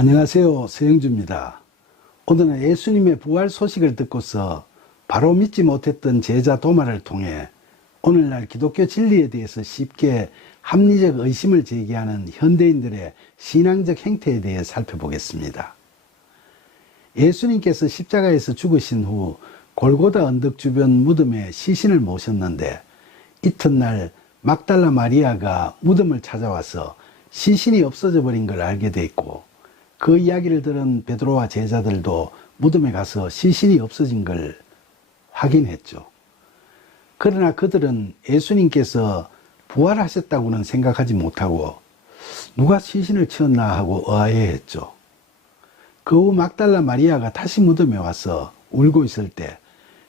안녕하세요. 서영주입니다. 오늘은 예수님의 부활 소식을 듣고서 바로 믿지 못했던 제자 도마를 통해 오늘날 기독교 진리에 대해서 쉽게 합리적 의심을 제기하는 현대인들의 신앙적 행태에 대해 살펴보겠습니다. 예수님께서 십자가에서 죽으신 후 골고다 언덕 주변 무덤에 시신을 모셨는데 이튿날 막달라 마리아가 무덤을 찾아와서 시신이 없어져 버린 걸 알게 됐고, 그 이야기를 들은 베드로와 제자들도 무덤에 가서 시신이 없어진 걸 확인했죠. 그러나 그들은 예수님께서 부활하셨다고는 생각하지 못하고 누가 시신을 치웠나 하고 의아해했죠. 그 후 막달라 마리아가 다시 무덤에 와서 울고 있을 때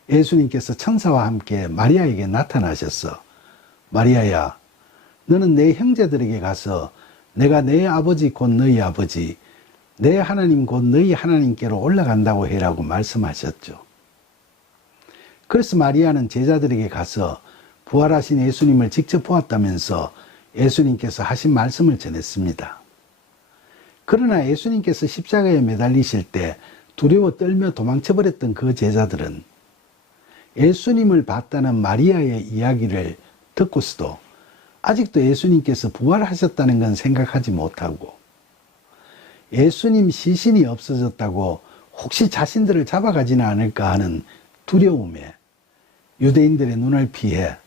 예수님께서 천사와 함께 마리아에게 나타나셨어. 마리아야, 너는 내 형제들에게 가서 내가 내 아버지 곧 너희 아버지, 내 하나님 곧 너희 하나님께로 올라간다고 해라고 말씀하셨죠. 그래서 마리아는 제자들에게 가서 부활하신 예수님을 직접 보았다면서 예수님께서 하신 말씀을 전했습니다. 그러나 예수님께서 십자가에 매달리실 때 두려워 떨며 도망쳐버렸던 그 제자들은 예수님을 봤다는 마리아의 이야기를 듣고서도 아직도 예수님께서 부활하셨다는 건 생각하지 못하고, 예수님 시신이 없어졌다고 혹시 자신들을 잡아가지는 않을까 하는 두려움에 유대인들의 눈을 피해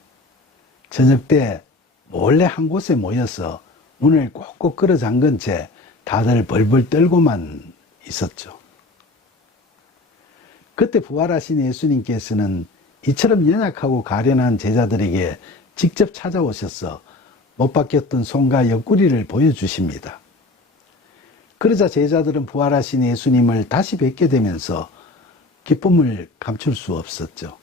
저녁 때 몰래 한 곳에 모여서 눈을 꼭꼭 끌어 잠근 채 다들 벌벌 떨고만 있었죠. 그때 부활하신 예수님께서는 이처럼 연약하고 가련한 제자들에게 직접 찾아오셔서 못 박혔던 손과 옆구리를 보여주십니다. 그러자 제자들은 부활하신 예수님을 다시 뵙게 되면서 기쁨을 감출 수 없었죠.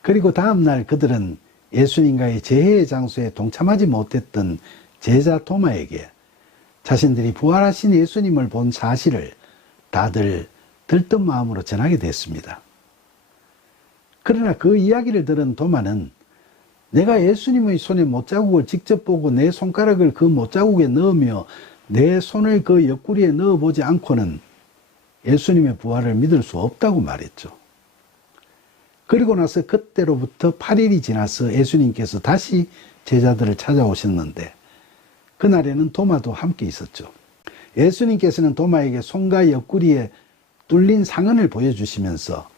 그리고 다음날 그들은 예수님과의 재회의 장소에 동참하지 못했던 제자 도마에게 자신들이 부활하신 예수님을 본 사실을 다들 들뜬 마음으로 전하게 됐습니다. 그러나 그 이야기를 들은 도마는 내가 예수님의 손에 못자국을 직접 보고 내 손가락을 그 못자국에 넣으며 내 손을 그 옆구리에 넣어보지 않고는 예수님의 부활을 믿을 수 없다고 말했죠. 그리고 나서 그때로부터 8일이 지나서 예수님께서 다시 제자들을 찾아오셨는데 그날에는 도마도 함께 있었죠. 예수님께서는 도마에게 손과 옆구리에 뚫린 상흔을 보여주시면서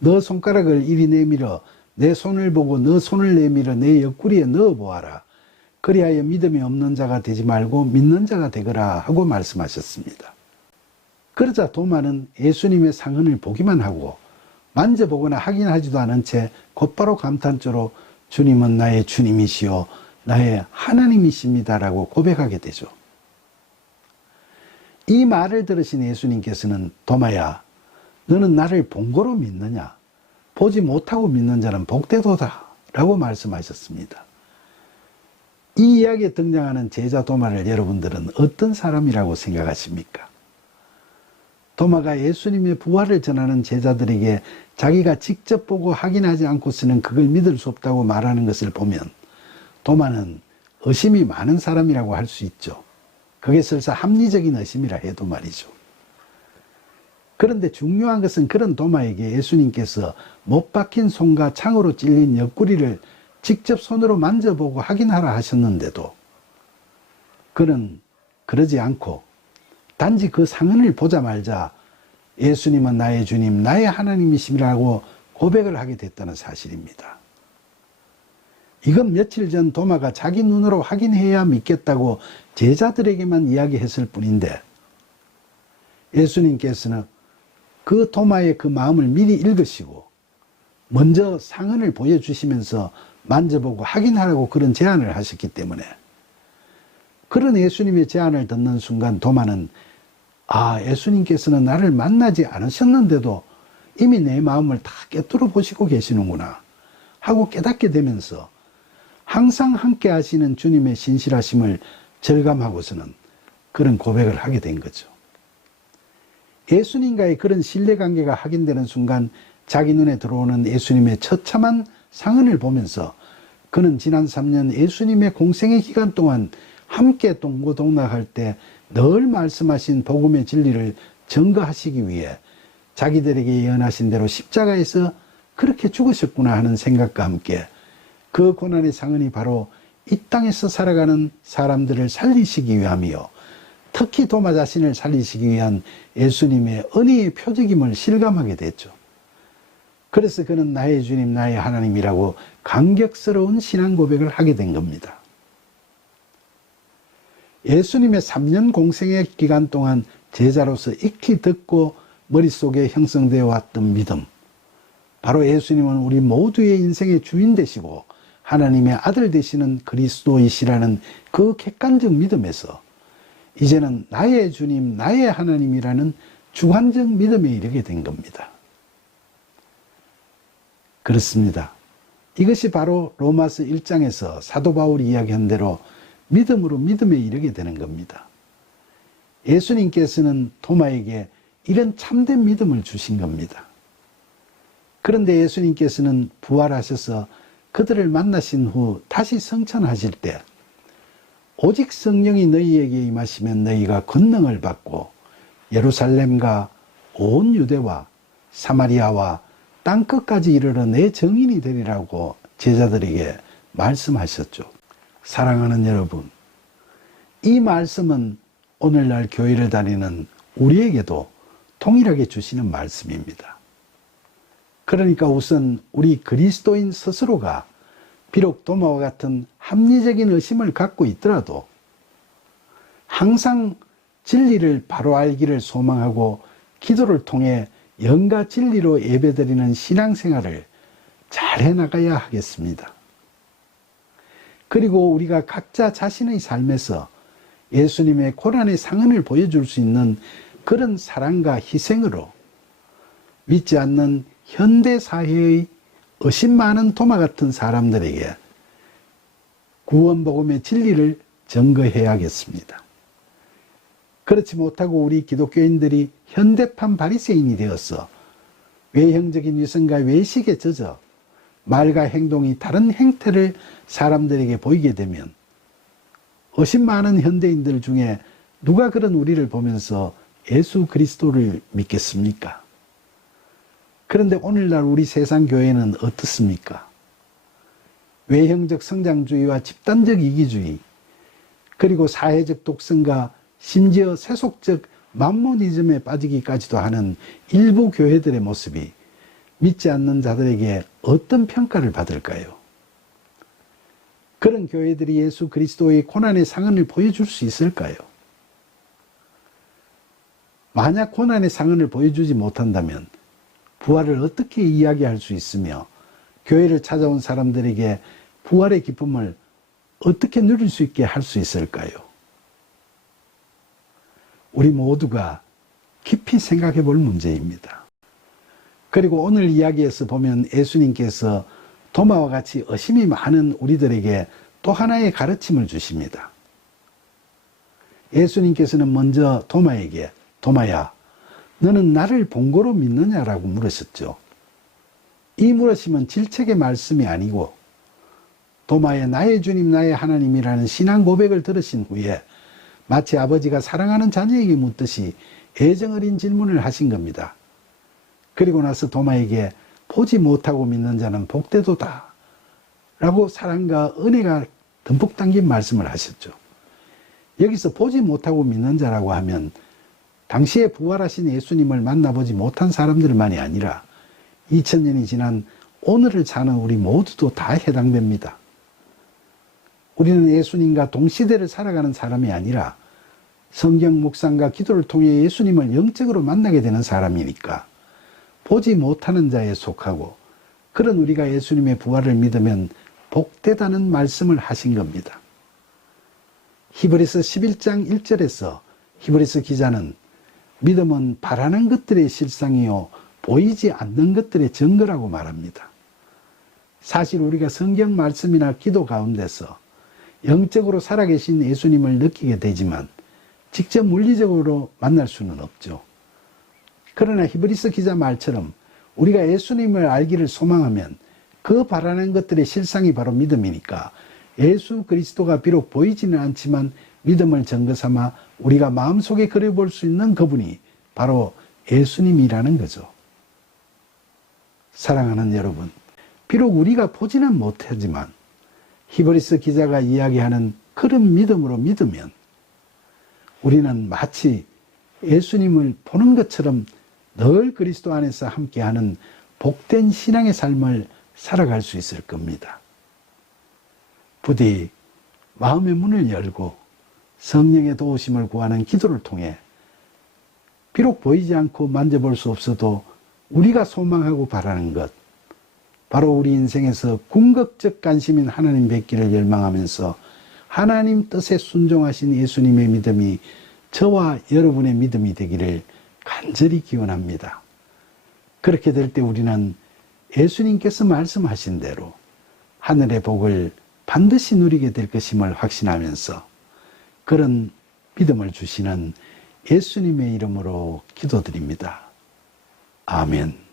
너 손가락을 이리 내밀어 내 손을 보고 너 손을 내밀어 내 옆구리에 넣어보아라. 그리하여 믿음이 없는 자가 되지 말고 믿는 자가 되거라 하고 말씀하셨습니다. 그러자 도마는 예수님의 상흔을 보기만 하고 만져보거나 확인하지도 않은 채 곧바로 감탄조로 주님은 나의 주님이시요 나의 하나님이십니다라고 고백하게 되죠. 이 말을 들으신 예수님께서는 도마야, 너는 나를 본 거로 믿느냐? 보지 못하고 믿는 자는 복되도다 라고 말씀하셨습니다. 이 이야기에 등장하는 제자 도마를 여러분들은 어떤 사람이라고 생각하십니까? 도마가 예수님의 부활을 전하는 제자들에게 자기가 직접 보고 확인하지 않고서는 그걸 믿을 수 없다고 말하는 것을 보면 도마는 의심이 많은 사람이라고 할 수 있죠. 그게 설사 합리적인 의심이라 해도 말이죠. 그런데 중요한 것은 그런 도마에게 예수님께서 못 박힌 손과 창으로 찔린 옆구리를 직접 손으로 만져보고 확인하라 하셨는데도 그는 그러지 않고 단지 그 상흔을 보자마자 예수님은 나의 주님, 나의 하나님이시라고 고백을 하게 됐다는 사실입니다. 이건 며칠 전 도마가 자기 눈으로 확인해야 믿겠다고 제자들에게만 이야기했을 뿐인데 예수님께서는 그 도마의 그 마음을 미리 읽으시고 먼저 상흔을 보여주시면서 만져보고 확인하라고 그런 제안을 하셨기 때문에 그런 예수님의 제안을 듣는 순간 도마는 예수님께서는 나를 만나지 않으셨는데도 이미 내 마음을 다 꿰뚫어 보시고 계시는구나 하고 깨닫게 되면서 항상 함께 하시는 주님의 신실하심을 절감하고서는 그런 고백을 하게 된 거죠. 예수님과의 그런 신뢰관계가 확인되는 순간 자기 눈에 들어오는 예수님의 처참한 상흔을 보면서 그는 지난 3년 예수님의 공생의 기간 동안 함께 동고동락할 때 늘 말씀하신 복음의 진리를 증거하시기 위해 자기들에게 예언하신 대로 십자가에서 그렇게 죽으셨구나 하는 생각과 함께 그 고난의 상흔이 바로 이 땅에서 살아가는 사람들을 살리시기 위함이요, 특히 도마 자신을 살리시기 위한 예수님의 은혜의 표적임을 실감하게 됐죠. 그래서 그는 나의 주님, 나의 하나님이라고 감격스러운 신앙 고백을 하게 된 겁니다. 예수님의 3년 공생의 기간 동안 제자로서 익히 듣고 머릿속에 형성되어 왔던 믿음, 바로 예수님은 우리 모두의 인생의 주인 되시고 하나님의 아들 되시는 그리스도이시라는 그 객관적 믿음에서 이제는 나의 주님, 나의 하나님이라는 주관적 믿음에 이르게 된 겁니다. 그렇습니다. 이것이 바로 로마서 1장에서 사도 바울이 이야기한 대로 믿음으로 믿음에 이르게 되는 겁니다. 예수님께서는 토마에게 이런 참된 믿음을 주신 겁니다. 그런데 예수님께서는 부활하셔서 그들을 만나신 후 다시 성천하실 때 오직 성령이 너희에게 임하시면 너희가 권능을 받고 예루살렘과 온 유대와 사마리아와 땅끝까지 이르러 내 증인이 되리라고 제자들에게 말씀하셨죠. 사랑하는 여러분, 이 말씀은 오늘날 교회를 다니는 우리에게도 동일하게 주시는 말씀입니다. 그러니까 우선 우리 그리스도인 스스로가 비록 도마와 같은 합리적인 의심을 갖고 있더라도 항상 진리를 바로 알기를 소망하고 기도를 통해 영과 진리로 예배드리는 신앙생활을 잘 해나가야 하겠습니다. 그리고 우리가 각자 자신의 삶에서 예수님의 고난의 상흔을 보여줄 수 있는 그런 사랑과 희생으로 믿지 않는 현대사회의 의심 많은 도마 같은 사람들에게 구원복음의 진리를 증거해야겠습니다. 그렇지 못하고 우리 기독교인들이 현대판 바리새인이 되어서 외형적인 위선과 외식에 젖어 말과 행동이 다른 행태를 사람들에게 보이게 되면 의심 많은 현대인들 중에 누가 그런 우리를 보면서 예수 그리스도를 믿겠습니까? 그런데 오늘날 우리 세상 교회는 어떻습니까? 외형적 성장주의와 집단적 이기주의, 그리고 사회적 독선과 심지어 세속적 맘모니즘에 빠지기까지도 하는 일부 교회들의 모습이 믿지 않는 자들에게 어떤 평가를 받을까요? 그런 교회들이 예수 그리스도의 고난의 상흔을 보여줄 수 있을까요? 만약 고난의 상흔을 보여주지 못한다면 부활을 어떻게 이야기할 수 있으며 교회를 찾아온 사람들에게 부활의 기쁨을 어떻게 누릴 수 있게 할 수 있을까요? 우리 모두가 깊이 생각해 볼 문제입니다. 그리고 오늘 이야기에서 보면 예수님께서 도마와 같이 의심이 많은 우리들에게 또 하나의 가르침을 주십니다. 예수님께서는 먼저 도마에게 도마야, 너는 나를 본고로 믿느냐라고 물으셨죠. 이 물으심은 질책의 말씀이 아니고 도마의 나의 주님 나의 하나님이라는 신앙 고백을 들으신 후에 마치 아버지가 사랑하는 자녀에게 묻듯이 애정 어린 질문을 하신 겁니다. 그리고 나서 도마에게 보지 못하고 믿는 자는 복되도다 라고 사랑과 은혜가 듬뿍 담긴 말씀을 하셨죠. 여기서 보지 못하고 믿는 자라고 하면 당시에 부활하신 예수님을 만나보지 못한 사람들만이 아니라 2000년이 지난 오늘을 사는 우리 모두도 다 해당됩니다. 우리는 예수님과 동시대를 살아가는 사람이 아니라 성경 묵상과 기도를 통해 예수님을 영적으로 만나게 되는 사람이니까 보지 못하는 자에 속하고, 그런 우리가 예수님의 부활을 믿으면 복되다는 말씀을 하신 겁니다. 히브리서 11장 1절에서 히브리서 기자는 믿음은 바라는 것들의 실상이요 보이지 않는 것들의 증거라고 말합니다. 사실 우리가 성경 말씀이나 기도 가운데서 영적으로 살아계신 예수님을 느끼게 되지만 직접 물리적으로 만날 수는 없죠. 그러나 히브리서 기자 말처럼 우리가 예수님을 알기를 소망하면 그 바라는 것들의 실상이 바로 믿음이니까 예수 그리스도가 비록 보이지는 않지만 믿음을 증거 삼아 우리가 마음속에 그려볼 수 있는 그분이 바로 예수님이라는 거죠. 사랑하는 여러분, 비록 우리가 보지는 못하지만 히브리서 기자가 이야기하는 그런 믿음으로 믿으면 우리는 마치 예수님을 보는 것처럼 늘 그리스도 안에서 함께하는 복된 신앙의 삶을 살아갈 수 있을 겁니다. 부디 마음의 문을 열고 성령의 도우심을 구하는 기도를 통해 비록 보이지 않고 만져볼 수 없어도 우리가 소망하고 바라는 것, 바로 우리 인생에서 궁극적 관심인 하나님 뵙기를 열망하면서 하나님 뜻에 순종하신 예수님의 믿음이 저와 여러분의 믿음이 되기를 간절히 기원합니다. 그렇게 될 때 우리는 예수님께서 말씀하신 대로 하늘의 복을 반드시 누리게 될 것임을 확신하면서 그런 믿음을 주시는 예수님의 이름으로 기도드립니다. 아멘.